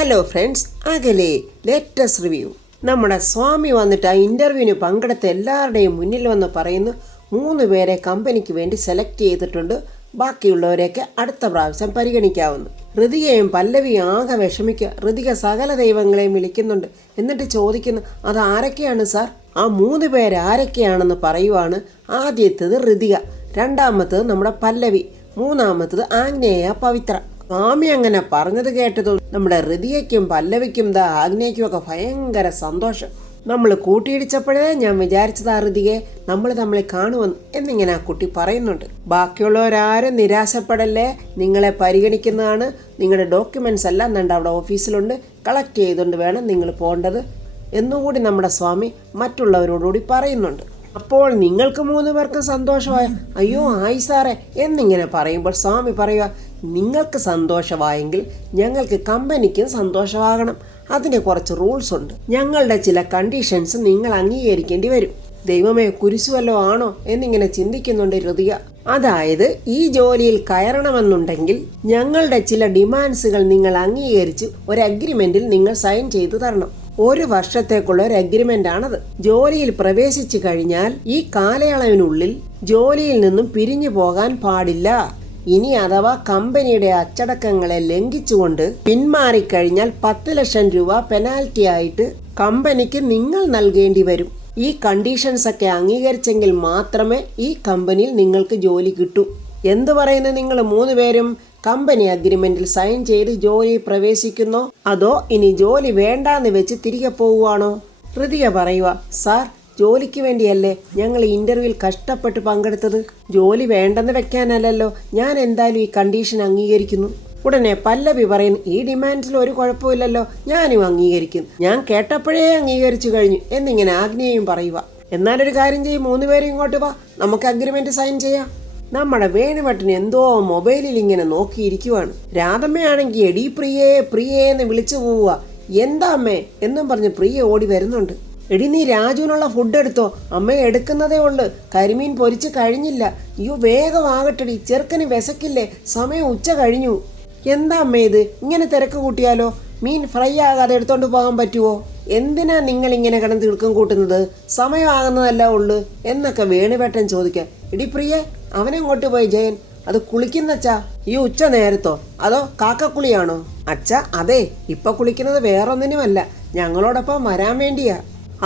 Hello friends, അകലെ latest review. നമ്മുടെ സ്വാമി വന്നിട്ട് ആ ഇൻ്റർവ്യൂവിന് പങ്കെടുത്ത എല്ലാവരുടെയും മുന്നിൽ വന്ന് പറയുന്നു 3 പേരെ കമ്പനിക്ക് വേണ്ടി സെലക്ട് ചെയ്തിട്ടുണ്ട്, ബാക്കിയുള്ളവരെയൊക്കെ അടുത്ത പ്രാവശ്യം പരിഗണിക്കാവുന്നു. ഋതികയും പല്ലവിയും ആകെ വിഷമിക്കുക. ഋതിക സകല ദൈവങ്ങളെയും വിളിക്കുന്നുണ്ട്. എന്നിട്ട് ചോദിക്കുന്നു, അത് ആരൊക്കെയാണ് സാർ? ആ 3 പേര് ആരൊക്കെയാണെന്ന് പറയുവാണ്. ആദ്യത്തേത് ഋതിക, രണ്ടാമത്തേത് നമ്മുടെ പല്ലവി, മൂന്നാമത്തേത് ആഗ്നേയ പവിത്ര. സ്വാമി അങ്ങനെ പറഞ്ഞത് കേട്ടതും നമ്മുടെ ഋതികയ്ക്കും പല്ലവിക്കും ആഗ്നേയ്ക്കും ഒക്കെ ഭയങ്കര സന്തോഷം. നമ്മൾ കൂട്ടിയിടിച്ചപ്പോഴേ ഞാൻ വിചാരിച്ചതാ ഋതികയെ നമ്മൾ തമ്മിൽ കാണുമെന്ന് എന്നിങ്ങനെ ആ കുട്ടി പറയുന്നുണ്ട്. ബാക്കിയുള്ളവരാരും നിരാശപ്പെടല്ലേ, നിങ്ങളെ പരിഗണിക്കുന്നതാണ്. നിങ്ങളുടെ ഡോക്യുമെന്റ്സ് എല്ലാം കണ്ട് അവിടെ ഓഫീസിലുണ്ട്, കളക്ട് ചെയ്തുകൊണ്ട് വേണം നിങ്ങൾ പോകേണ്ടത് എന്നുകൂടി നമ്മുടെ സ്വാമി മറ്റുള്ളവരോടുകൂടി പറയുന്നുണ്ട്. അപ്പോൾ നിങ്ങൾക്ക് 3 പേർക്കും സന്തോഷമായ? അയ്യോ ആയി സാറേ എന്നിങ്ങനെ പറയുമ്പോൾ സ്വാമി പറയുക, നിങ്ങൾക്ക് സന്തോഷമായെങ്കിൽ ഞങ്ങൾക്ക് കമ്പനിക്കും സന്തോഷമാകണം. അതിന് കുറച്ച് റൂൾസ് ഉണ്ട്. ഞങ്ങളുടെ ചില കണ്ടീഷൻസ് നിങ്ങൾ അംഗീകരിക്കേണ്ടി വരും. ദൈവമേ, കുരിശുവല്ലോ ആണോ എന്നിങ്ങനെ ചിന്തിക്കുന്നുണ്ട് ഋതിക. അതായത് ഈ ജോലിയിൽ കയറണമെന്നുണ്ടെങ്കിൽ ഞങ്ങളുടെ ചില ഡിമാൻഡ്സുകൾ നിങ്ങൾ അംഗീകരിച്ച് ഒരു അഗ്രിമെന്റിൽ നിങ്ങൾ സൈൻ ചെയ്തു തരണം. 1 വർഷത്തേക്കുള്ള ഒരു അഗ്രിമെന്റ് ആണത്. ജോലിയിൽ പ്രവേശിച്ചു കഴിഞ്ഞാൽ ഈ കാലയളവിനുള്ളിൽ ജോലിയിൽ നിന്നും പിരിഞ്ഞു പോകാൻ പാടില്ല. ഇനി അഥവാ കമ്പനിയുടെ അച്ചടക്കങ്ങളെ ലംഘിച്ചുകൊണ്ട് പിന്മാറിക്കഴിഞ്ഞാൽ 10 ലക്ഷം രൂപ പെനാൽറ്റി ആയിട്ട് കമ്പനിക്ക് നിങ്ങൾ നൽകേണ്ടി വരും. ഈ കണ്ടീഷൻസ് ഒക്കെ അംഗീകരിച്ചെങ്കിൽ മാത്രമേ ഈ കമ്പനിയിൽ നിങ്ങൾക്ക് ജോലി കിട്ടൂ. എന്തു പറയുന്നു നിങ്ങൾ 3 പേരും? കമ്പനി അഗ്രിമെന്റിൽ സൈൻ ചെയ്ത് ജോലി പ്രവേശിക്കുന്നോ അതോ ഇനി ജോലി വേണ്ടാന്ന് വെച്ച് തിരികെ പോവുകയാണോ? ഋതിക പറയുക, സാർ ജോലിക്ക് വേണ്ടിയല്ലേ ഞങ്ങൾ ഇന്റർവ്യൂവിൽ കഷ്ടപ്പെട്ട് പങ്കെടുത്തത്, ജോലി വേണ്ടെന്ന് വെക്കാനല്ലല്ലോ. ഞാൻ എന്തായാലും ഈ കണ്ടീഷൻ അംഗീകരിക്കുന്നു. ഉടനെ പല്ലവി പറയുന്നു, ഈ ഡിമാൻഡ്സിൽ ഒരു കുഴപ്പമില്ലല്ലോ, ഞാനും അംഗീകരിക്കുന്നു, ഞാൻ കേട്ടപ്പോഴേ അംഗീകരിച്ചു കഴിഞ്ഞു എന്നിങ്ങനെ ആഗ്നേയും പറയുക. എന്നാലൊരു കാര്യം ചെയ്യും, 3 പേരും ഇങ്ങോട്ട് വാ, നമുക്ക് അഗ്രിമെന്റ് സൈൻ ചെയ്യാം. നമ്മുടെ വേണുവട്ടന് എന്തോ മൊബൈലിൽ ഇങ്ങനെ നോക്കിയിരിക്കുവാണ്. രാധമ്മയാണെങ്കിൽ എടി പ്രിയേ പ്രിയേ എന്ന് വിളിച്ചു പോവുക. എന്താ അമ്മേ എന്നും പറഞ്ഞ് പ്രിയ ഓടി വരുന്നുണ്ട്. എടി നീ രാജുവിനുള്ള ഫുഡ് എടുത്തോ? അമ്മയെ എടുക്കുന്നതേ ഉള്ളു, കരിമീൻ പൊരിച്ച് കഴിഞ്ഞില്ല. അയ്യോ വേഗം ആകട്ടെടി, ചെറുക്കന് വിശക്കില്ലേ, സമയം ഉച്ച കഴിഞ്ഞു. എന്താ അമ്മേ ഇത്, ഇങ്ങനെ തിരക്ക് കൂട്ടിയാലോ? മീൻ ഫ്രൈ ആകാതെ എടുത്തോണ്ട് പോകാൻ പറ്റുമോ? എന്തിനാ നിങ്ങൾ ഇങ്ങനെ കിടന്ന് തിടുക്കം കൂട്ടുന്നത്? സമയമാകുന്നതല്ല ഉള്ളു എന്നൊക്കെ വേണുവേട്ടൻ ചോദിക്കാം. എടി പ്രിയ, അവനെ ഇങ്ങോട്ട് പോയി ജയൻ, അത് കുളിക്കുന്നച്ചാ ഈ ഉച്ച നേരത്തോ അതോ കാക്കക്കുളിയാണോ? അച്ഛ അതെ, ഇപ്പൊ കുളിക്കുന്നത് വേറൊന്നിനുമല്ല, ഞങ്ങളോടൊപ്പം വരാൻ വേണ്ടിയാ.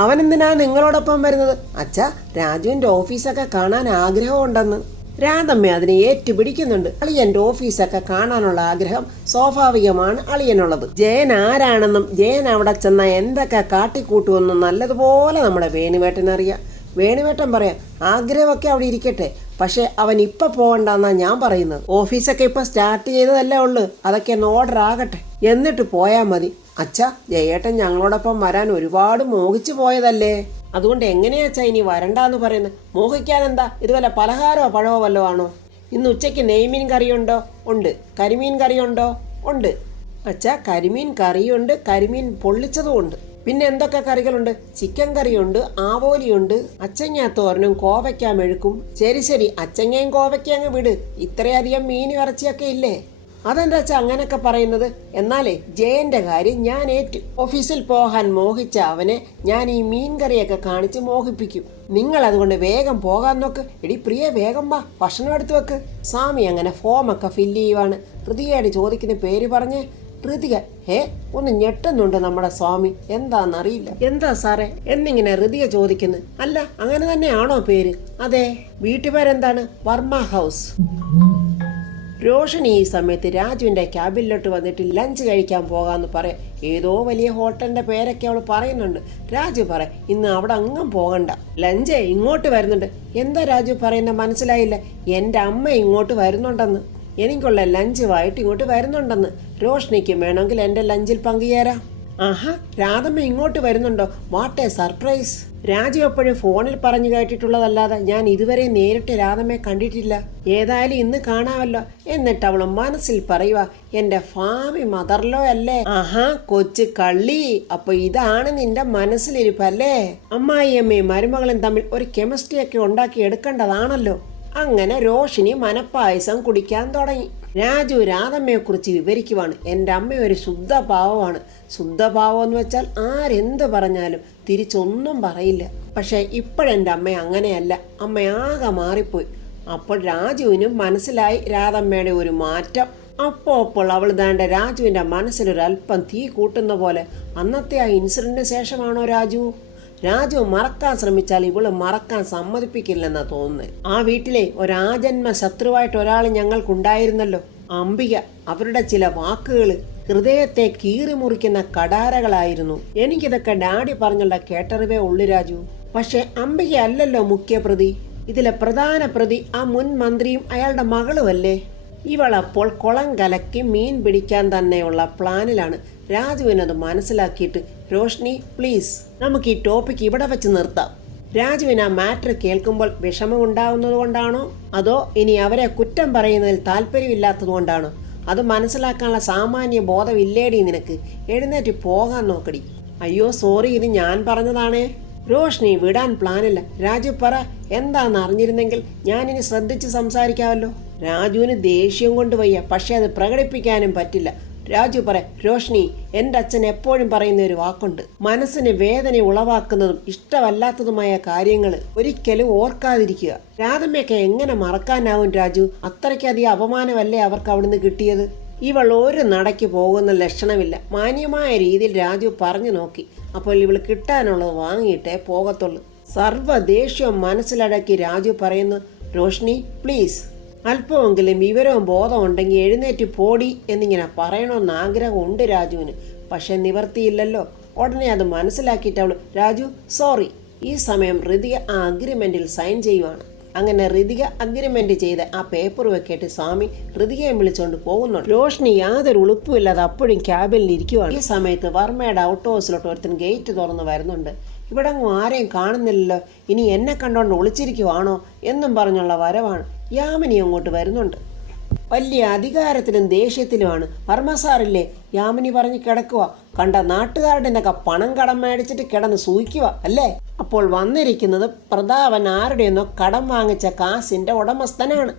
അവനെന്തിനാ നിങ്ങളോടൊപ്പം വരുന്നത്? അച്ഛ രാജുവിന്റെ ഓഫീസൊക്കെ കാണാൻ ആഗ്രഹമുണ്ടെന്ന്. രാധമ്മ അതിനെ ഏറ്റുപിടിക്കുന്നുണ്ട്. അളിയന്റെ ഓഫീസൊക്കെ കാണാനുള്ള ആഗ്രഹം സ്വാഭാവികമാണ് അളിയനുള്ളത്. ജയൻ ആരാണെന്നും ജയൻ അവിടെ ചെന്ന എന്തൊക്കെ കാട്ടിക്കൂട്ടുമെന്നും നല്ലതുപോലെ നമ്മുടെ വേണുവേട്ടനറിയാം. വേണുവേട്ടൻ പറയാം, ആഗ്രഹമൊക്കെ അവിടെ ഇരിക്കട്ടെ, പക്ഷെ അവൻ ഇപ്പൊ പോകണ്ടെന്നാ ഞാൻ പറയുന്നത്. ഓഫീസൊക്കെ ഇപ്പൊ സ്റ്റാർട്ട് ചെയ്തതല്ലേ ഉള്ളു, അതൊക്കെ ഒന്ന് ഓർഡർ ആകട്ടെ, എന്നിട്ട് പോയാൽ മതി. അച്ഛാ ജയേട്ടൻ ഞങ്ങളോടൊപ്പം വരാൻ ഒരുപാട് മോഹിച്ചു പോയതല്ലേ, അതുകൊണ്ട് എങ്ങനെയാച്ചാ ഇനി വരണ്ടാന്ന് പറയുന്നത്? മോഹിക്കാനെന്താ, ഇതുപോലെ പലഹാരമോ പഴമോ വല്ലോ ആണോ? ഇന്ന് ഉച്ചയ്ക്ക് നെയ്മീൻ കറിയുണ്ടോ? ഉണ്ട്. കരിമീൻ കറിയുണ്ടോ? ഉണ്ട്. അച്ഛാ കരിമീൻ കറിയുണ്ട്, കരിമീൻ പൊള്ളിച്ചതും ഉണ്ട്. പിന്നെ എന്തൊക്കെ കറികളുണ്ട്? ചിക്കൻ കറിയുണ്ട്, ആവോലിയുണ്ട്, അച്ചങ്ങ തോരനും കോവയ്ക്ക മെഴുക്കും. ശരി ശരി, അച്ചങ്ങയും കോവയ്ക്ക അങ്ങ് വിട്, ഇത്രയധികം മീൻ ഇറച്ചിയൊക്കെ ഇല്ലേ? അതെന്താ അച്ഛാ അങ്ങനെയൊക്കെ പറയുന്നത്? എന്നാലേ ജയന്റെ കാര്യം ഞാൻ ഏറ്റു. ഓഫീസിൽ പോകാൻ മോഹിച്ച അവനെ ഞാൻ ഈ മീൻ കറിയൊക്കെ കാണിച്ച് മോഹിപ്പിക്കും. നിങ്ങൾ അതുകൊണ്ട് വേഗം പോകാൻ നോക്ക്. എടി പ്രിയ വേഗം വാ, ഭക്ഷണം എടുത്തു വെക്ക്. സ്വാമി അങ്ങനെ ഫോമൊക്കെ ഫില്ല് ചെയ്യുവാണ്. ഋതികയോട് ചോദിക്കുന്ന പേര് പറഞ്ഞ് ഋതിക ഒന്ന് ഞെട്ടുന്നുണ്ട് നമ്മുടെ സ്വാമി, എന്താന്നറിയില്ല. എന്താ സാറേ എന്നിങ്ങനെ ഋതിക ചോദിക്കുന്നു. അല്ല അങ്ങനെ തന്നെയാണോ പേര്? അതെ. വീട്ടുപേരെന്താണ്? വർമ്മ ഹൗസ്. രോഷനി ഈ സമയത്ത് രാജുവിന്റെ ക്യാബിനിലോട്ട് വന്നിട്ട് ലഞ്ച് കഴിക്കാൻ പോകാന്ന് പറയാം. ഏതോ വലിയ ഹോട്ടലിന്റെ പേരൊക്കെ അവൾ പറയുന്നുണ്ട്. രാജു പറയാം, ഇന്ന് അവിടെ അങ്ങും പോകണ്ട, ലഞ്ചേ ഇങ്ങോട്ട് വരുന്നുണ്ട്. എന്താ രാജു പറയുന്ന മനസ്സിലായില്ല? എൻ്റെ അമ്മ ഇങ്ങോട്ട് വരുന്നുണ്ടെന്ന്, എനിക്കുള്ള ലഞ്ചുമായിട്ട് ഇങ്ങോട്ട് വരുന്നുണ്ടെന്ന്. രോഷനിക്ക് വേണമെങ്കിൽ എൻ്റെ ലഞ്ചിൽ പങ്കുചേരാം. ആഹാ, രാധമ്മ ഇങ്ങോട്ട് വരുന്നുണ്ടോ? What A surprise. രാജു എപ്പോഴും ഫോണിൽ പറഞ്ഞു കേട്ടിട്ടുള്ളതല്ലാതെ ഞാൻ ഇതുവരെ നേരിട്ട് രാധമ്മയെ കണ്ടിട്ടില്ല. ഏതായാലും ഇന്ന് കാണാമല്ലോ. എന്നിട്ട് അവൾ മനസ്സിൽ പറയുക, എൻ്റെ ഫാമി മദർലോ അല്ലേ? ആഹാ കൊച്ചു കള്ളി, അപ്പൊ ഇതാണ് നിന്റെ മനസ്സിലിരിപ്പല്ലേ? അമ്മായിയമ്മയും മരുമകളും തമ്മിൽ ഒരു കെമിസ്ട്രി ഒക്കെ ഉണ്ടാക്കി എടുക്കേണ്ടതാണല്ലോ. അങ്ങനെ രോഷിനി മനപ്പായസം കുടിക്കാൻ തുടങ്ങി. രാജു രാധമ്മയെക്കുറിച്ച് വിവരിക്കുവാണ്. എൻ്റെ അമ്മ ഒരു ശുദ്ധഭാവമാണ്. ശുദ്ധഭാവം എന്ന് വെച്ചാൽ ആരെന്ത് പറഞ്ഞാലും തിരിച്ചൊന്നും പറയില്ല. പക്ഷേ ഇപ്പോഴെൻ്റെ അമ്മ അങ്ങനെയല്ല. അമ്മ ആകെ മാറിപ്പോയി. അപ്പോൾ രാജുവിനും മനസ്സിലായി രാധമ്മയുടെ ഒരു മാറ്റം. അപ്പോൾ അവൾ ദാണ്ട രാജുവിൻ്റെ മനസ്സിലൊരല്പം തീ കൂട്ടുന്ന പോലെ. അന്നത്തെ ആ ഇൻസിഡന്റിന് ശേഷമാണോ രാജു മറക്കാൻ ശ്രമിച്ചാൽ ഇവള് മറക്കാൻ സമ്മതിപ്പിക്കില്ലെന്നാ തോന്നുന്നത്. ആ വീട്ടിലെ ഒരാജന്മ ശത്രുവായിട്ട് ഒരാൾ ഞങ്ങൾക്കുണ്ടായിരുന്നല്ലോ, അംബിക. അവരുടെ ചില വാക്കുകൾ ഹൃദയത്തെ കീറിമുറിക്കുന്ന കടാരകളായിരുന്നു. എനിക്കിതൊക്കെ ഡാഡി പറഞ്ഞുള്ള കേട്ടറിവേ ഉള്ളു രാജു. പക്ഷെ അംബിക അല്ലല്ലോ മുഖ്യപ്രതി. ഇതിലെ പ്രധാന പ്രതി ആ മുൻ മന്ത്രിയും അയാളുടെ മകളുമല്ലേ. ഇവളപ്പോൾ കുളം കലക്കി മീൻ പിടിക്കാൻ തന്നെയുള്ള പ്ലാനിലാണ്. രാജുവിനത് മനസ്സിലാക്കിയിട്ട് രോഷ്നി പ്ലീസ് നമുക്ക് ഈ ടോപ്പിക് ഇവിടെ വെച്ച് നിർത്താം. രാജുവിന് ആ മാറ്റർ കേൾക്കുമ്പോൾ വിഷമമുണ്ടാവുന്നത് കൊണ്ടാണോ അതോ ഇനി അവരെ കുറ്റം പറയുന്നതിൽ താല്പര്യമില്ലാത്തത് കൊണ്ടാണോ? അത് മനസ്സിലാക്കാനുള്ള സാമാന്യ ബോധമില്ലേടി നിനക്ക്? എഴുന്നേറ്റ് പോകാൻ നോക്കടി. അയ്യോ സോറി, ഇത് ഞാൻ പറഞ്ഞതാണേ. രോഷ്നി വിടാൻ പ്ലാനില്ല. രാജു പറ, എന്താണെന്ന് അറിഞ്ഞിരുന്നെങ്കിൽ ഞാനിനി ശ്രദ്ധിച്ച് സംസാരിക്കാമല്ലോ. രാജുവിന് ദേഷ്യം കൊണ്ട് വയ്യ, പക്ഷെ അത് പ്രകടിപ്പിക്കാനും പറ്റില്ല. രാജു പറ, രോഷ്നി, എൻ്റെ അച്ഛൻ എപ്പോഴും പറയുന്ന ഒരു വാക്കുണ്ട്, മനസ്സിന് വേദന ഉളവാക്കുന്നതും ഇഷ്ടമല്ലാത്തതുമായ കാര്യങ്ങൾ ഒരിക്കലും ഓർക്കാതിരിക്കുക. രാധമ്മയൊക്കെ എങ്ങനെ മറക്കാനാവും രാജു? അത്രയ്ക്കധികം അപമാനമല്ലേ അവർക്ക് അവിടുന്ന് കിട്ടിയത്? ഇവൾ ഒരു നടയ്ക്ക് പോകുന്ന ലക്ഷണമില്ല. മാന്യമായ രീതിയിൽ രാജു പറഞ്ഞു നോക്കി. അപ്പോൾ ഇവൾ കിട്ടാനുള്ളത് വാങ്ങിയിട്ടേ പോകത്തുള്ളൂ. സർവ്വ ദേഷ്യവും മനസ്സിലടക്കി രാജു പറയുന്നു, രോഷ്നി പ്ലീസ്, അല്പമെങ്കിലും വിവരവും ബോധം ഉണ്ടെങ്കിൽ എഴുന്നേറ്റ് പോടി എന്നിങ്ങനെ പറയണമെന്ന് ആഗ്രഹമുണ്ട് രാജുവിന്. പക്ഷെ നിവർത്തിയില്ലല്ലോ. ഉടനെ അത് മനസ്സിലാക്കിയിട്ട് അവൾ, രാജു സോറി. ഈ സമയം ഋതിക ആ അഗ്രിമെന്റിൽ സൈൻ ചെയ്യുവാണ്. അങ്ങനെ ഋതിക അഗ്രിമെന്റ് ചെയ്ത് ആ പേപ്പർ വെക്കേട്ട് സ്വാമി ഋതികയെ വിളിച്ചുകൊണ്ട് പോകുന്നുണ്ട്. രോഷ്നി യാതൊരു ഉളുപ്പുമില്ലാതെ അപ്പോഴും ക്യാബിനിൽ ഇരിക്കുവാണ്. ഈ സമയത്ത് വർമ്മയുടെ ഔട്ട് ഹൗസിലോട്ട് ഒരുത്തൻ ഗേറ്റ് തുറന്ന് വരുന്നുണ്ട്. ഇവിടെ ആരെയും കാണുന്നില്ലല്ലോ, ഇനി എന്നെ കണ്ടോണ്ട് ഒളിച്ചിരിക്കുവാണോ എന്നും പറഞ്ഞുള്ള വരവാണ്. യാമിനി അങ്ങോട്ട് വരുന്നുണ്ട്. വലിയ അധികാരത്തിലും ദേഷ്യത്തിലുമാണ്. വർമ്മ സാറില്ലേ? യാമിനി പറഞ്ഞ് കിടക്കുക. കണ്ട നാട്ടുകാരുടെ നിന്നൊക്കെ പണം കടം മേടിച്ചിട്ട് കിടന്ന് സൂയിക്കുക അല്ലേ? അപ്പോൾ വന്നിരിക്കുന്നത് പ്രതാപൻ ആരുടെയെന്നോ കടം വാങ്ങിച്ച കാശിന്റെ ഉടമസ്ഥനാണ്.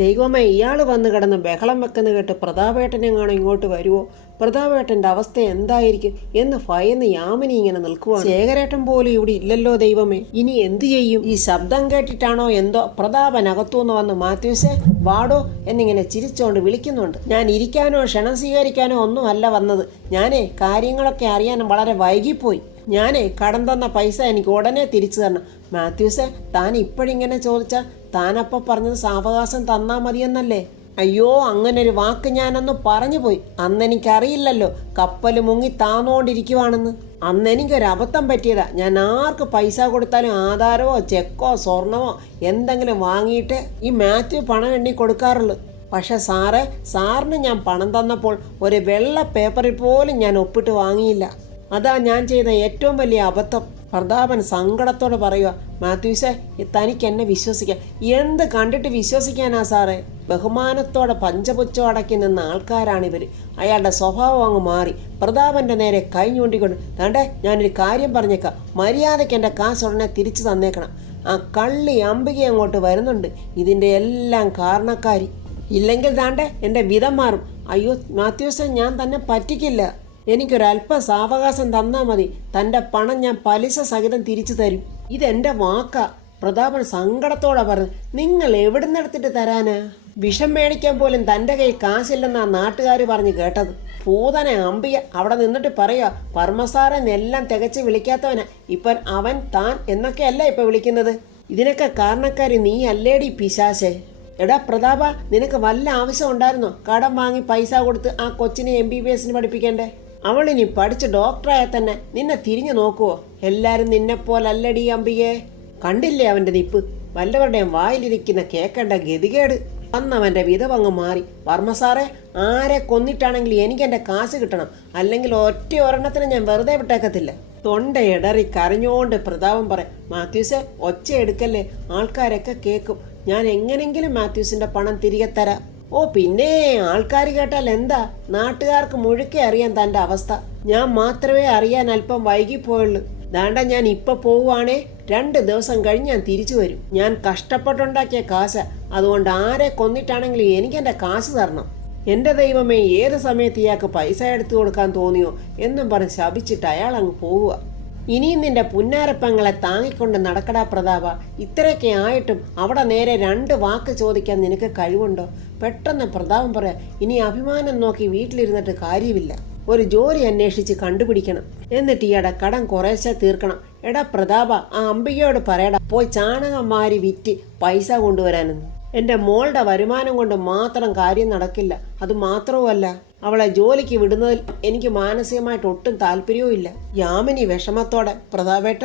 ദൈവമേ, ഇയാൾ വന്ന് കിടന്ന് ബഹളം വെക്കുന്ന കേട്ട് പ്രതാപേട്ടനെങ്ങാണോ ഇങ്ങോട്ട് വരുവോ? പ്രതാപേട്ടന്റെ അവസ്ഥ എന്തായിരിക്കും എന്ന് ഭയന്ന് യാമിനി ഇങ്ങനെ നിൽക്കുവാണ്. ശേഖരേട്ടൻ പോലും ഇവിടെ ഇല്ലല്ലോ ദൈവമേ, ഇനി എന്തു ചെയ്യും? ഈ ശബ്ദം കേട്ടിട്ടാണോ എന്തോ പ്രതാപൻ അകത്തുനിന്ന് വന്ന് മാത്യൂസേ വാടോ എന്നിങ്ങനെ ചിരിച്ചോണ്ട് വിളിക്കുന്നുണ്ട്. ഞാൻ ഇരിക്കാനോ ക്ഷണം സ്വീകരിക്കാനോ ഒന്നും അല്ല വന്നത്. ഞാനേ കാര്യങ്ങളൊക്കെ അറിയാൻ വളരെ വൈകിപ്പോയി. ഞാനേ കടം തന്ന പൈസ എനിക്ക് ഉടനെ തിരിച്ചു തരണം. മാത്യൂസേ, താൻ ഇപ്പോഴിങ്ങനെ ചോദിച്ചാൽ താനപ്പോൾ പറഞ്ഞത് സാവകാശം തന്നാ മതിയെന്നല്ലേ? അയ്യോ, അങ്ങനൊരു വാക്ക് ഞാനന്ന് പറഞ്ഞു പോയി. അന്നെനിക്കറിയില്ലല്ലോ കപ്പൽ മുങ്ങി താന്നുകൊണ്ടിരിക്കുവാണെന്ന്. അന്നെനിക്കൊരു അബദ്ധം പറ്റിയതാ. ഞാൻ ആർക്ക് പൈസ കൊടുത്താലും ആധാരമോ ചെക്കോ സ്വർണമോ എന്തെങ്കിലും വാങ്ങിയിട്ട് ഈ മാത്യു പണം എണ്ണി കൊടുക്കാറുള്ളൂ. പക്ഷെ സാറിന് ഞാൻ പണം തന്നപ്പോൾ ഒരു വെള്ള പേപ്പറിൽ പോലും ഞാൻ ഒപ്പിട്ട് വാങ്ങിയില്ല. അതാ ഞാൻ ചെയ്ത ഏറ്റവും വലിയ അബദ്ധം. പ്രതാപൻ സങ്കടത്തോടെ പറയുക, മാത്യൂസേ, തനിക്ക് എന്നെ വിശ്വസിക്കാം. എന്ത് കണ്ടിട്ട് വിശ്വസിക്കാനാ സാറേ? ബഹുമാനത്തോടെ പഞ്ചപുച്ഛം അടക്കി നിന്ന ആൾക്കാരാണിവർ. അയാളുടെ സ്വഭാവം അങ്ങ് മാറി. പ്രതാപന്റെ നേരെ കൈ ഞൂണ്ടിക്കൊണ്ട്, താണ്ടേ ഞാനൊരു കാര്യം പറഞ്ഞേക്കാം, മര്യാദയ്ക്ക് എൻ്റെ കാശ് ഉടനെ തിരിച്ചു തന്നേക്കണം. ആ കള്ളി അംബിക അങ്ങോട്ട് വരുന്നുണ്ട്, ഇതിൻ്റെ എല്ലാം കാരണക്കാരി. ഇല്ലെങ്കിൽ താണ്ടേ എൻ്റെ വിധം മാറും. അയ്യോ മാത്യൂസേ, ഞാൻ തന്നെ പറ്റിക്കില്ല. എനിക്കൊരല്പം സാവകാശം തന്നാൽ മതി. തൻ്റെ പണം ഞാൻ പലിശ സഹിതം തിരിച്ചു തരും. ഇതെൻ്റെ വാക്കാ. പ്രതാപൻ സങ്കടത്തോടെ പറഞ്ഞു, നിങ്ങൾ എവിടുന്നെടുത്തിട്ട് തരാനാ? വിഷം മേടിക്കാൻ പോലും തൻ്റെ കൈ കാശില്ലെന്നാ നാട്ടുകാർ പറഞ്ഞ് കേട്ടത്. പൂതനെ അമ്പിയ അവിടെ നിന്നിട്ട് പറയുക, പർമ്മസാറെന്നെല്ലാം തികച്ച് വിളിക്കാത്തവനാ ഇപ്പം അവൻ താൻ എന്നൊക്കെയല്ല ഇപ്പം വിളിക്കുന്നത്. ഇതിനൊക്കെ കാരണക്കാരി നീ അല്ലേടി പിശാശേ. എടാ പ്രതാപ, നിനക്ക് വല്ല ആവശ്യം ഉണ്ടായിരുന്നോ കടം വാങ്ങി പൈസ കൊടുത്ത് ആ കൊച്ചിനെ MBBS പഠിപ്പിക്കണ്ടേ? അവളിനി പഠിച്ച് ഡോക്ടറായ തന്നെ നിന്നെ തിരിഞ്ഞു നോക്കുവോ? എല്ലാരും നിന്നെപ്പോലല്ലടി അംബികേ. കണ്ടില്ലേ അവന്റെ നിപ്പ്? വല്ലവരുടെയും വായിലിരിക്കുന്ന കേക്കണ്ട ഗതികേട്. അന്നവന്റെ വിധവങ്ങ് മാറി. വർമ്മ സാറേ, ആരെ കൊന്നിട്ടാണെങ്കിൽ എനിക്ക് എൻ്റെ കാശ് കിട്ടണം, അല്ലെങ്കിൽ ഒറ്റ ഒരെണ്ണത്തിന് ഞാൻ വെറുതെ വിട്ടേക്കത്തില്ല. തൊണ്ടയിടറി കരഞ്ഞോണ്ട് പ്രതാപം പറയാം, മാത്യൂസെ ഒച്ച എടുക്കല്ലേ, ആൾക്കാരൊക്കെ കേൾക്കും. ഞാൻ എങ്ങനെങ്കിലും മാത്യൂസിന്റെ പണം തിരികെ തരാം. ഓ പിന്നെ ആൾക്കാർ കേട്ടാൽ എന്താ? നാട്ടുകാർക്ക് മുഴുക്കെ അറിയാൻ തൻ്റെ അവസ്ഥ. ഞാൻ മാത്രമേ അറിയാൻ അല്പം വൈകിപ്പോയുള്ളൂ. ദാണ്ട ഞാൻ ഇപ്പൊ പോവുകയാണേ, 2 ദിവസം കഴിഞ്ഞ് ഞാൻ തിരിച്ചു വരും. ഞാൻ കഷ്ടപ്പെട്ടുണ്ടാക്കിയ കാശ, അതുകൊണ്ട് ആരെ കൊന്നിട്ടാണെങ്കിലും എനിക്ക് എൻ്റെ കാശ് തരണം. എൻ്റെ ദൈവമേ, ഏത് സമയത്ത് ഇയാൾക്ക് പൈസ എടുത്തു കൊടുക്കാൻ തോന്നിയോ എന്നും പറഞ്ഞ് ശപിച്ചിട്ട് അയാൾ അങ്ങ് പോവുക. ഇനിയും നിന്റെ പുന്നാരപ്പങ്ങളെ താങ്ങിക്കൊണ്ട് നടക്കടാ പ്രതാപ. ഇത്രയൊക്കെ ആയിട്ടും അവിടെ നേരെ 2 വാക്ക് ചോദിക്കാൻ നിനക്ക് കഴിവുണ്ടോ? പെട്ടെന്ന് പ്രതാപം പറയാ, ഇനി അഭിമാനം നോക്കി വീട്ടിലിരുന്നിട്ട് കാര്യമില്ല, ഒരു ജോലി അന്വേഷിച്ച് കണ്ടുപിടിക്കണം, എന്നിട്ട് ഈയുടെ കടം കുറേശ്ശെ തീർക്കണം. എടാ പ്രതാപ, ആ അംബികയോട് പറയടാ, പോയി ചാണകം മാരി വിറ്റ് പൈസ കൊണ്ടുവരാനെന്ന്. എൻ്റെ മോളുടെ വരുമാനം കൊണ്ട് മാത്രം കാര്യം നടക്കില്ല. അത് മാത്രവുമല്ല, അവളെ ജോലിക്ക് വിടുന്നതിൽ എനിക്ക് മാനസികമായിട്ട് ഒട്ടും താല്പര്യവും ഇല്ല. യാമിനി വിഷമത്തോടെ, പ്രതാപേട്ട,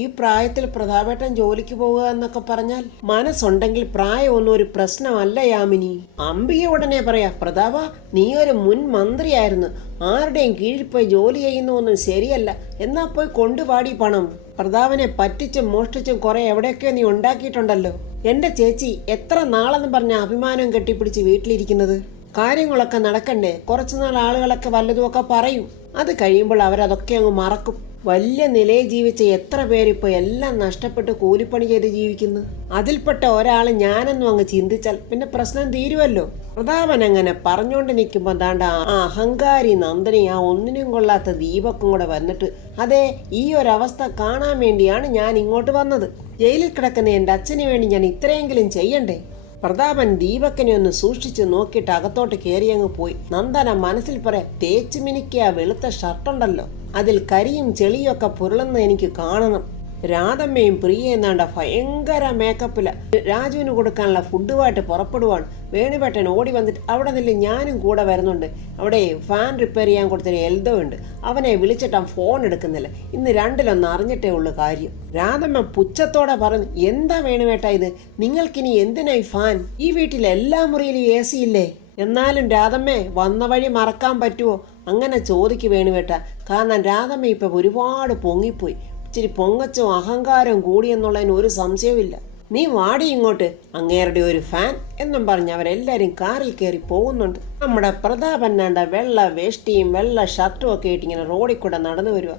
ഈ പ്രായത്തിൽ പ്രതാപേട്ടൻ ജോലിക്ക് പോവുക എന്നൊക്കെ പറഞ്ഞാൽ മനസ്സുണ്ടെങ്കിൽ പ്രായമൊന്നും ഒരു പ്രശ്നമല്ല യാമിനി. അംബിക ഉടനെ പറയാ, പ്രതാപ, നീ ഒരു മുൻ മന്ത്രിയായിരുന്നു, ആരുടെയും കീഴിൽ പോയി ജോലി ചെയ്യുന്നൊന്നും ശരിയല്ല, എന്നാ പോയി കൊണ്ടുപാടി പണം. പ്രതാപനെ പറ്റിച്ചും മോഷ്ടിച്ചും കുറെ എവിടെയൊക്കെയോ നീ ഉണ്ടാക്കിയിട്ടുണ്ടല്ലോ. എന്റെ ചേച്ചി എത്ര നാളെന്ന് പറഞ്ഞ അഭിമാനം കെട്ടിപ്പിടിച്ച് വീട്ടിലിരിക്കുന്നത്? കാര്യങ്ങളൊക്കെ നടക്കണ്ടേ? കുറച്ചുനാൾ ആളുകളൊക്കെ വല്ലതുമൊക്കെ പറയും, അത് കഴിയുമ്പോൾ അവരതൊക്കെ അങ്ങ് മറക്കും. വലിയ നിലയിൽ ജീവിച്ച എത്ര പേരിപ്പോൾ എല്ലാം നഷ്ടപ്പെട്ട് കൂലിപ്പണി ചെയ്ത് ജീവിക്കുന്നു. അതിൽപ്പെട്ട ഒരാൾ ഞാനെന്നും അങ്ങ് ചിന്തിച്ചാൽ പിന്നെ പ്രശ്നം തീരുമല്ലോ. പ്രതാപൻ അങ്ങനെ പറഞ്ഞുകൊണ്ട് നിൽക്കുമ്പോൾ ദാണ്ട ആ അഹങ്കാരി നന്ദനി, ആ ഒന്നിനും കൊള്ളാത്ത ദീപക്കും കൂടെ വന്നിട്ട്, അതെ, ഈ ഒരവസ്ഥ കാണാൻ വേണ്ടിയാണ് ഞാൻ ഇങ്ങോട്ട് വന്നത്. ജയിലിൽ കിടക്കുന്ന എൻ്റെ അച്ഛന് വേണ്ടി ഞാൻ ഇത്രയെങ്കിലും ചെയ്യണ്ടേ? പ്രതാപൻ ദീപക്കിനെ ഒന്ന് സൂക്ഷിച്ച് നോക്കിയിട്ട് അകത്തോട്ട് കയറിയങ്ങ് പോയി. നന്ദന മനസ്സിൽ പറയാം, തേച്ചു മിനുക്കിയ വെളുത്ത ഷർട്ടുണ്ടല്ലോ, അതിൽ കരിയും ചെളിയും ഒക്കെ പുരളുന്ന എനിക്ക് കാണണം. രാധമ്മയും പ്രിയ എന്നാണ്ട ഭയങ്കര മേക്കപ്പില് രാജുവിന് കൊടുക്കാനുള്ള ഫുഡുമായിട്ട് പുറപ്പെടുവാണ്. വേണുപേട്ടൻ ഓടി വന്നിട്ട്, അവിടെ നിന്ന് ഞാനും കൂടെ വരുന്നുണ്ട്, അവിടെ ഫാൻ റിപ്പയർ ചെയ്യാൻ കൊടുത്തൊരു എൽദോ ഉണ്ട്, അവനെ വിളിച്ചിട്ട് ഫോൺ എടുക്കുന്നില്ല, ഇന്ന് 2-1 അറിഞ്ഞിട്ടേ ഉള്ളു കാര്യം. രാധമ്മ പുച്ഛത്തോടെ പറഞ്ഞു, എന്താ വേണുപേട്ട ഇത്, നിങ്ങൾക്കിനി എന്തിനായി ഫാൻ? ഈ വീട്ടിൽ എല്ലാ മുറിയിലും AC ഇല്ലേ? എന്നാലും രാധമ്മേ, വന്ന വഴി മറക്കാൻ പറ്റുമോ? അങ്ങനെ ചോദിക്ക് വേണുപേട്ട. കാരണം രാധമ്മ ഇപ്പം ഒരുപാട് പൊങ്ങിപ്പോയി, ഇച്ചിരി പൊങ്ങച്ചവും അഹങ്കാരവും കൂടിയെന്നുള്ളതിന് ഒരു സംശയവുമില്ല. നീ വാടി ഇങ്ങോട്ട്, അങ്ങേരുടെ ഒരു ഫാൻ എന്നും പറഞ്ഞ് അവരെല്ലാവരും കാറിൽ കയറി പോകുന്നുണ്ട്. നമ്മുടെ പ്രതാപൻ നാണ്ട വെള്ള വേഷ്ടിയും വെള്ള ഷർട്ടും ഒക്കെ ഇട്ട് ഇങ്ങനെ റോഡിൽ കൂടെ നടന്നു വരിക.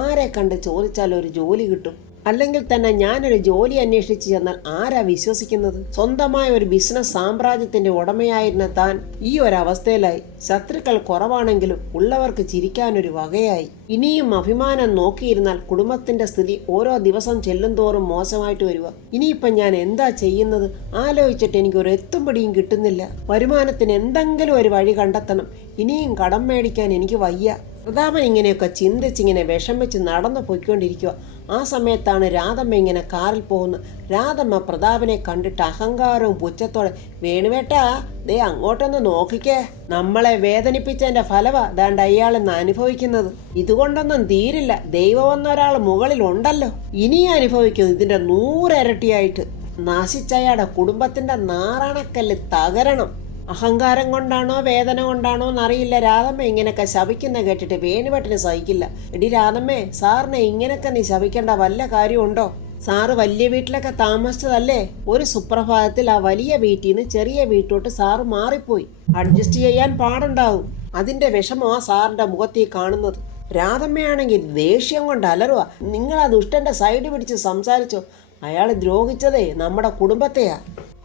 ആരെ കണ്ട് ചോദിച്ചാൽ ഒരു ജോലി കിട്ടും? അല്ലെങ്കിൽ തന്നെ ഞാനൊരു ജോലി അന്വേഷിച്ച് ചെന്നാൽ ആരാ വിശ്വസിക്കുന്നത്? സ്വന്തമായ ഒരു ബിസിനസ് സാമ്രാജ്യത്തിന്റെ ഉടമയായിരുന്ന താൻ ഈ ഒരവസ്ഥയിലായി. ശത്രുക്കൾ കുറവാണെങ്കിലും ഉള്ളവർക്ക് ചിരിക്കാനൊരു വകയായി. ഇനിയും അഭിമാനം നോക്കിയിരുന്നാൽ കുടുംബത്തിന്റെ സ്ഥിതി ഓരോ ദിവസം ചെല്ലും തോറും മോശമായിട്ട് വരിക. ഇനിയിപ്പം ഞാൻ എന്താ ചെയ്യുന്നത് ആലോചിച്ചിട്ട് എനിക്ക് ഒരു എത്തും പിടിയും കിട്ടുന്നില്ല. വരുമാനത്തിന് എന്തെങ്കിലും ഒരു വഴി കണ്ടെത്തണം. ഇനിയും കടം മേടിക്കാൻ എനിക്ക് വയ്യ. പ്രതാപൻ ഇങ്ങനെയൊക്കെ ചിന്തിച്ചിങ്ങനെ വിഷമിച്ച് നടന്നു പോയിക്കൊണ്ടിരിക്കുക. ആ സമയത്താണ് രാധമ്മ ഇങ്ങനെ കാറിൽ പോകുന്നത്. രാധമ്മ പ്രതാപനെ കണ്ടിട്ട് അഹങ്കാരവും പുച്ഛത്തോടെ, വേണുവേട്ടാ, ദേ അങ്ങോട്ടൊന്ന് നോക്കിക്കേ, നമ്മളെ വേദനിപ്പിച്ചതിന്റെ ഫലവാ ദാണ്ട് അയാളെന്ന് അനുഭവിക്കുന്നത്. ഇതുകൊണ്ടൊന്നും തീരില്ല, ദൈവം എന്നൊരാൾ മുകളിലുണ്ടല്ലോ, ഇനിയും അനുഭവിക്കും ഇതിന്റെ 100 ഇരട്ടിയായിട്ട്. നാശിച്ചയാടെ കുടുംബത്തിന്റെ നാറാണക്കല്ല് തകരണം. അഹങ്കാരം കൊണ്ടാണോ വേദന കൊണ്ടാണോ എന്നറിയില്ല, രാധമ്മ ഇങ്ങനെയൊക്കെ ശപിക്കുന്ന കേട്ടിട്ട് വേണുപേട്ടന് സഹിക്കില്ല. എടി രാധമ്മേ, സാറിനെ ഇങ്ങനെയൊക്കെ നീ ശപിക്കേണ്ട വല്ല കാര്യമുണ്ടോ? സാറ് വലിയ വീട്ടിലൊക്കെ താമസിച്ചതല്ലേ? ഒരു സുപ്രഭാതത്തിൽ ആ വലിയ വീട്ടിൽ നിന്ന് ചെറിയ വീട്ടിലോട്ട് സാറ് മാറിപ്പോയി. അഡ്ജസ്റ്റ് ചെയ്യാൻ പാടുണ്ടാവും, അതിന്റെ വിഷമമാ സാറിന്റെ മുഖത്തിൽ കാണുന്നത്. രാധമ്മയാണെങ്കിൽ ദേഷ്യം കൊണ്ട് അലറുക. നിങ്ങൾ ആ ദുഷ്ടന്റെ സൈഡ് പിടിച്ച് സംസാരിച്ചോ? അയാൾ ദ്രോഹിച്ചതേ നമ്മുടെ കുടുംബത്തെയാ,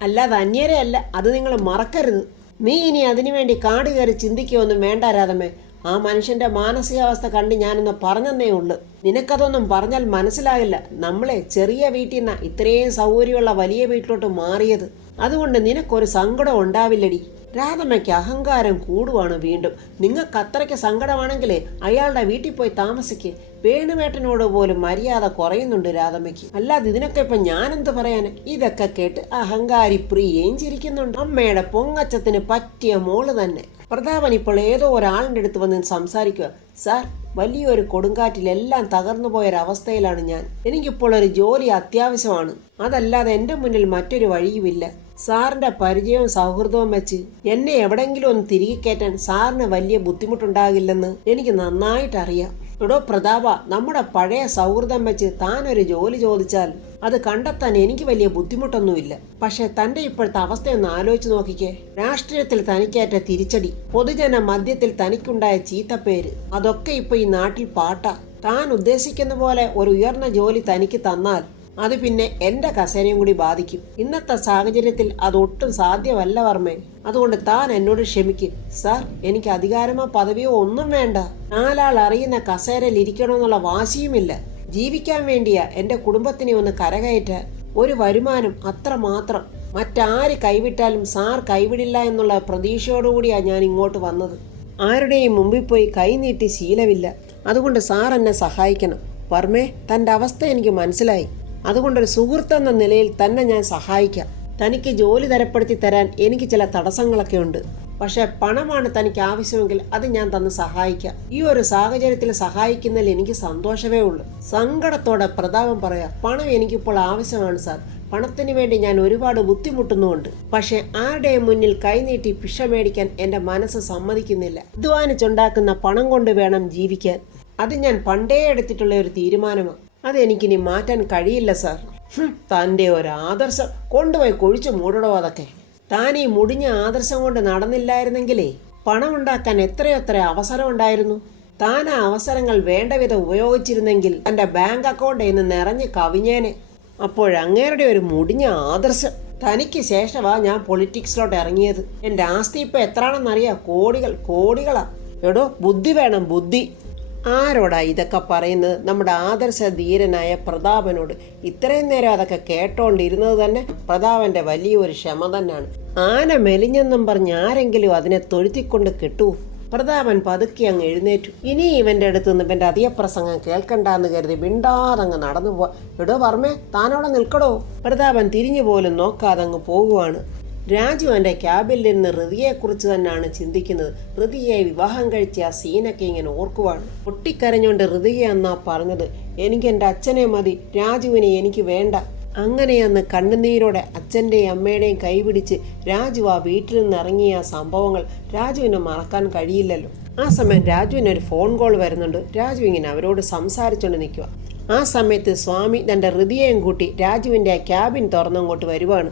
അല്ലാതെ അന്യരെ അല്ല, അത് നിങ്ങൾ മറക്കരുത്. നീ ഇനി അതിനുവേണ്ടി കാട് കയറി ചിന്തിക്കുകയൊന്നും വേണ്ട രാധമ്മേ. ആ മനുഷ്യന്റെ മാനസികാവസ്ഥ കണ്ട് ഞാനൊന്ന് പറഞ്ഞെന്നേ ഉള്ളു. നിനക്കതൊന്നും പറഞ്ഞാൽ മനസ്സിലാകില്ല. നമ്മളെ ചെറിയ വീട്ടിൽ നിന്നാ ഇത്രയും സൗകര്യമുള്ള വലിയ വീട്ടിലോട്ട് മാറിയത്. അതുകൊണ്ട് നിനക്കൊരു സങ്കടം ഉണ്ടാവില്ലടി. രാധമ്മയ്ക്ക് അഹങ്കാരം കൂടുവാണ് വീണ്ടും. നിങ്ങൾക്ക് അത്രയ്ക്ക് സങ്കടമാണെങ്കിലേ അയാളുടെ വീട്ടിൽ പോയി താമസിക്ക്. വേണുവേട്ടനോട് പോലും മര്യാദ കുറയുന്നുണ്ട് രാധമ്മയ്ക്ക്. അല്ലാതെ ഇതിനൊക്കെ ഇപ്പൊ ഞാനെന്ത് പറയാന്? ഇതൊക്കെ കേട്ട് അഹങ്കാരി പ്രിയയും ചിരിക്കുന്നുണ്ട്. അമ്മയുടെ പൊങ്ങച്ചത്തിന് പറ്റിയ മോള് തന്നെ. പ്രതാപൻ ഇപ്പോൾ ഏതോ ഒരാളിൻ്റെ അടുത്ത് വന്ന് സംസാരിക്കുക. സാർ, വലിയൊരു കൊടുങ്കാറ്റിൽ എല്ലാം തകർന്നു പോയൊരവസ്ഥയിലാണ് ഞാൻ. എനിക്കിപ്പോൾ ഒരു ജോലി അത്യാവശ്യമാണ്. അതല്ലാതെ എൻ്റെ മുന്നിൽ മറ്റൊരു വഴിയുമില്ല. സാറിന്റെ പരിചയവും സൗഹൃദവും വെച്ച് എന്നെ എവിടെങ്കിലും ഒന്ന് തിരികെ കയറ്റാൻ സാറിന് വലിയ ബുദ്ധിമുട്ടുണ്ടാകില്ലെന്ന് എനിക്ക് നന്നായിട്ടറിയാം. എടോ പ്രതാപ, നമ്മുടെ പഴയ സൗഹൃദം വെച്ച് താനൊരു ജോലി ചോദിച്ചാൽ അത് കണ്ടെത്താൻ എനിക്ക് വലിയ ബുദ്ധിമുട്ടൊന്നുമില്ല. പക്ഷെ തന്റെ ഇപ്പോഴത്തെ അവസ്ഥയൊന്ന് ആലോചിച്ച് നോക്കിക്കേ. രാഷ്ട്രീയത്തിൽ തനിക്കേറ്റ തിരിച്ചടി, പൊതുജന മധ്യത്തിൽ തനിക്കുണ്ടായ ചീത്തപ്പേര്, അതൊക്കെ ഇപ്പൊ ഈ നാട്ടിൽ പാട്ടാ. താൻ ഉദ്ദേശിക്കുന്ന പോലെ ഒരു ഉയർന്ന ജോലി തനിക്ക് തന്നാൽ അത് പിന്നെ എൻ്റെ കസേരയും കൂടി ബാധിക്കും. ഇന്നത്തെ സാഹചര്യത്തിൽ അതൊട്ടും സാധ്യമല്ല വർമ്മേ. അതുകൊണ്ട് താൻ എന്നോട് ക്ഷമിക്കും സാർ. എനിക്ക് അധികാരമോ പദവിയോ ഒന്നും വേണ്ട. നാലാൾ അറിയുന്ന കസേരയിൽ ഇരിക്കണമെന്നുള്ള വാശിയുമില്ല. ജീവിക്കാൻ വേണ്ടിയാ എൻ്റെ കുടുംബത്തിനെ ഒന്ന് കരകയറ്റാൻ. ഒരു വരുമാനം, അത്ര മാത്രം. മറ്റാര് കൈവിട്ടാലും സാർ കൈവിടില്ല എന്നുള്ള പ്രതീക്ഷയോടുകൂടിയാണ് ഞാൻ ഇങ്ങോട്ട് വന്നത്. ആരുടെയും മുമ്പിൽ പോയി കൈനീട്ടി ശീലമില്ല. അതുകൊണ്ട് സാർ എന്നെ സഹായിക്കണം. വർമ്മേ, തൻ്റെ അവസ്ഥ എനിക്ക് മനസ്സിലായി. അതുകൊണ്ടൊരു സുഹൃത്തെന്ന നിലയിൽ തന്നെ ഞാൻ സഹായിക്കാം. തനിക്ക് ജോലി തരപ്പെടുത്തി തരാൻ എനിക്ക് ചില തടസ്സങ്ങളൊക്കെ ഉണ്ട്. പക്ഷെ പണമാണ് തനിക്ക് ആവശ്യമെങ്കിൽ അത് ഞാൻ തന്ന് സഹായിക്കാം. ഈ ഒരു സാഹചര്യത്തിൽ സഹായിക്കുന്നതിൽ എനിക്ക് സന്തോഷമേ ഉള്ളൂ. സങ്കടത്തോടെ പ്രതാപം പറയാം, പണം എനിക്കിപ്പോൾ ആവശ്യമാണ് സാർ. പണത്തിന് വേണ്ടി ഞാൻ ഒരുപാട് ബുദ്ധിമുട്ടുന്നുമുണ്ട്. പക്ഷെ ആരുടെയും മുന്നിൽ കൈനീട്ടി ഭിക്ഷ മേടിക്കാൻ എൻ്റെ മനസ്സ് സമ്മതിക്കുന്നില്ല. അധ്വാനിച്ചുണ്ടാക്കുന്ന പണം കൊണ്ട് വേണം ജീവിക്കാൻ. അത് ഞാൻ പണ്ടേ എടുത്തിട്ടുള്ള ഒരു തീരുമാനമാണ്. അതെനിക്കിനി മാറ്റാൻ കഴിയില്ല സാർ. തൻ്റെ ഒരു ആദർശം കൊണ്ടുപോയി കുഴിച്ചു മൂടടോ. അതൊക്കെ താൻ ഈ മുടിഞ്ഞ ആദർശം കൊണ്ട് നടന്നില്ലായിരുന്നെങ്കിലേ പണമുണ്ടാക്കാൻ എത്രയെത്ര അവസരം ഉണ്ടായിരുന്നു. താൻ ആ അവസരങ്ങൾ വേണ്ട വിധം ഉപയോഗിച്ചിരുന്നെങ്കിൽ തൻ്റെ ബാങ്ക് അക്കൗണ്ടിൽ നിന്ന് നിറഞ്ഞ് കവിഞ്ഞേനെ. അപ്പോഴങ്ങേരുടെ ഒരു മുടിഞ്ഞ ആദർശം. തനിക്ക് ശേഷമാ ഞാൻ പൊളിറ്റിക്സിലോട്ട് ഇറങ്ങിയത്. എൻ്റെ ആസ്തി ഇപ്പം എത്രയാണെന്നറിയാം? കോടികളാ. എടോ, ബുദ്ധി വേണം, ബുദ്ധി. ആരോടാ ഇതൊക്കെ പറയുന്നത്? നമ്മുടെ ആദർശ ധീരനായ പ്രതാപനോട്. ഇത്രയും നേരം അതൊക്കെ കേട്ടോണ്ടിരുന്നത് തന്നെ പ്രതാപന്റെ വലിയൊരു ക്ഷമ തന്നെയാണ്. ആന മെലിഞ്ഞെന്നും പറഞ്ഞ് ആരെങ്കിലും അതിനെ തൊഴുത്തിക്കൊണ്ട് കെട്ടു. പ്രതാപൻ പതുക്കി അങ്ങ് എഴുന്നേറ്റു. ഇനി ഇവന്റെ അടുത്ത് നിന്ന് ഇവന്റെ അധികപ്രസംഗം കേൾക്കണ്ടെന്ന് കരുതി മിണ്ടാതങ്ങ് നടന്നു പോവാ. എടോ വർമ്മേ, താനവിടെ നിൽക്കടോ. പ്രതാപൻ തിരിഞ്ഞു പോലും നോക്കാതെ അങ്ങ് പോകുവാണ്. രാജു എൻ്റെ ക്യാബിൽ നിന്ന് ഋതിയെക്കുറിച്ച് തന്നെയാണ് ചിന്തിക്കുന്നത്. ഋതിയെ വിവാഹം കഴിച്ച ആ സീനൊക്കെ ഇങ്ങനെ ഓർക്കുവാണ്. പൊട്ടിക്കരഞ്ഞുകൊണ്ട് ഋതിക എന്നാ പറഞ്ഞത്, എനിക്ക് എൻ്റെ അച്ഛനെ മതി, രാജുവിനെ എനിക്ക് വേണ്ട. അങ്ങനെയെന്ന് കണ്ണുനീരോടെ അച്ഛൻ്റെയും അമ്മയുടെയും കൈപിടിച്ച് രാജു ആ വീട്ടിൽ നിന്ന് ഇറങ്ങിയ ആ സംഭവങ്ങൾ രാജുവിന് മറക്കാൻ കഴിയില്ലല്ലോ. ആ സമയം രാജുവിനൊരു ഫോൺ കോൾ വരുന്നുണ്ട്. രാജു ഇങ്ങനെ അവരോട് സംസാരിച്ചുകൊണ്ട് നിൽക്കുക. ആ സമയത്ത് സ്വാമി തൻ്റെ ഋതിയെയും കൂട്ടി രാജുവിൻ്റെ ആ ക്യാബിൻ തുറന്നങ്ങോട്ട് വരുവാണ്.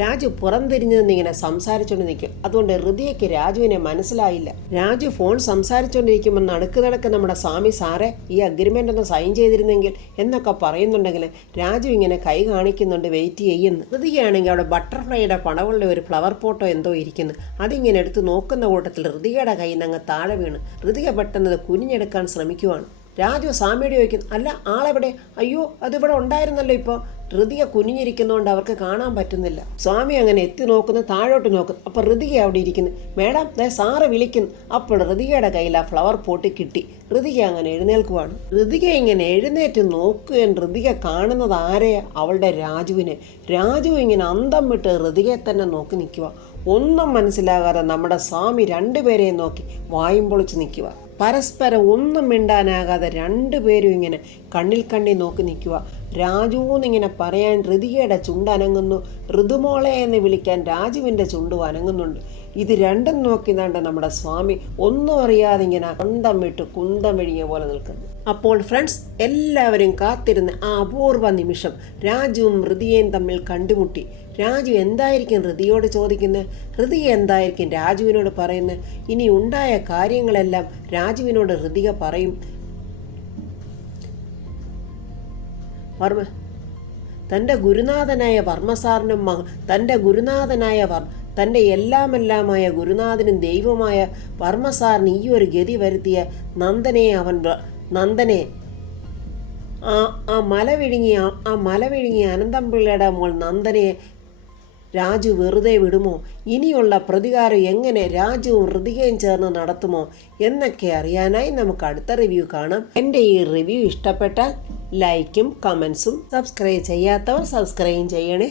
രാജു പുറംതിരിഞ്ഞു നിന്നിങ്ങനെ സംസാരിച്ചുകൊണ്ട് നിൽക്കും. അതുകൊണ്ട് ഋതിയയ്ക്ക് രാജുവിനെ മനസ്സിലായില്ല. രാജു ഫോൺ സംസാരിച്ചുകൊണ്ടിരിക്കുമ്പോൾ നടുക്ക് നമ്മുടെ സ്വാമി സാറേ ഈ അഗ്രിമെൻ്റ് ഒന്ന് സൈൻ ചെയ്തിരുന്നെങ്കിൽ എന്നൊക്കെ പറയുന്നുണ്ടെങ്കിൽ രാജു ഇങ്ങനെ കൈ കാണിക്കുന്നുണ്ട്, വെയിറ്റ് ചെയ്യുന്നു. ഋതികയാണെങ്കിൽ അവിടെ ബട്ടർഫ്ലൈയുടെ പടവുള്ള ഒരു ഫ്ലവർ പോട്ടോ എന്തോ ഇരിക്കുന്നു. അതിങ്ങനെ എടുത്ത് നോക്കുന്ന കൂട്ടത്തിൽ ഋതികയുടെ കയ്യിൽ നിന്ന് അങ്ങ് താഴെ വീണ് ഋതിക പെട്ടെന്ന് കുനിഞ്ഞെടുക്കാൻ ശ്രമിക്കുവാണ്. രാജു സ്വാമിയോട് ചോദിക്കുന്നു, അല്ല ആളെവിടെ? അയ്യോ, അതിവിടെ ഉണ്ടായിരുന്നല്ലോ. ഇപ്പോൾ ഋതിക കുനിഞ്ഞിരിക്കുന്നതുകൊണ്ട് അവർക്ക് കാണാൻ പറ്റുന്നില്ല. സ്വാമി അങ്ങനെ എത്തി നോക്കുന്നു, താഴോട്ട് നോക്കുന്നു. അപ്പോൾ ഋതിക അവിടെ ഇരിക്കുന്നു. മേഡം, ദേ സാറ് വിളിക്കുന്നു. അപ്പോൾ ഋതികയുടെ കയ്യിൽ ആ ഫ്ലവർ പോട്ട് കിട്ടി. ഋതിക അങ്ങനെ എഴുന്നേൽക്കുവാണ്. ഋതിക ഇങ്ങനെ എഴുന്നേറ്റ് നോക്കുകയും ഋതിക കാണുന്നത് ആരെയാ? അവളുടെ രാജുവിനെ. രാജു ഇങ്ങനെ അന്തം വിട്ട് ഋതികയെ തന്നെ നോക്കി നിൽക്കുക. ഒന്നും മനസ്സിലാകാതെ നമ്മുടെ സ്വാമി രണ്ടുപേരെയും നോക്കി വായും പൊളിച്ച് നിൽക്കുക. പരസ്പരം ഒന്നും മിണ്ടാനാകാതെ രണ്ടുപേരും ഇങ്ങനെ കണ്ണിൽ നോക്കി നിൽക്കുക. രാജുവെന്നിങ്ങനെ പറയാൻ ഋതികയുടെ ചുണ്ട് അനങ്ങുന്നു. ഋതുമോളെ എന്ന് വിളിക്കാൻ രാജുവിൻ്റെ ചുണ്ടും അനങ്ങുന്നുണ്ട്. ഇത് രണ്ടും നോക്കി നാണ്ട നമ്മുടെ സ്വാമി ഒന്നും അറിയാതെ ഇങ്ങനെ അന്തം വിട്ട് കുന്തം വെഴിയ പോലെ നിൽക്കുന്നു. അപ്പോൾ ഫ്രണ്ട്സ്, എല്ലാവരും കാത്തിരുന്ന് ആ അപൂർവ നിമിഷം രാജുവും ഋതികയും തമ്മിൽ കണ്ടുമുട്ടി. രാജു എന്തായിരിക്കും ഋതിയോട് ചോദിക്കുന്നത്? ഋതിക എന്തായിരിക്കും രാജുവിനോട് പറയുന്നത്? ഇനി ഉണ്ടായ കാര്യങ്ങളെല്ലാം രാജുവിനോട് ഋതിക പറയും. വർമ്മ തൻ്റെ ഗുരുനാഥനായ വർമ്മസാറിനും തൻ്റെ എല്ലാമെല്ലാമായ ഗുരുനാഥനും ദൈവമായ വർമ്മസാറിന് ഈ ഒരു ഗതി വരുത്തിയ നന്ദനെ ആ മലവിഴുങ്ങിയ അനന്തംപിള്ളയുടെ മോൾ നന്ദനെ രാജു വെറുതെ വിടുമോ? ഇനിയുള്ള പ്രതികാരം എങ്ങനെ രാജുവും ഋതികയും ചേർന്ന് നടത്തുമോ എന്നൊക്കെ അറിയാനായി നമുക്ക് അടുത്ത റിവ്യൂ കാണാം. എൻ്റെ ഈ റിവ്യൂ ഇഷ്ടപ്പെട്ടാൽ ലൈക്കും കമൻസും, സബ്സ്ക്രൈബ് ചെയ്യാത്തവർ സബ്സ്ക്രൈബ് ചെയ്യണേ.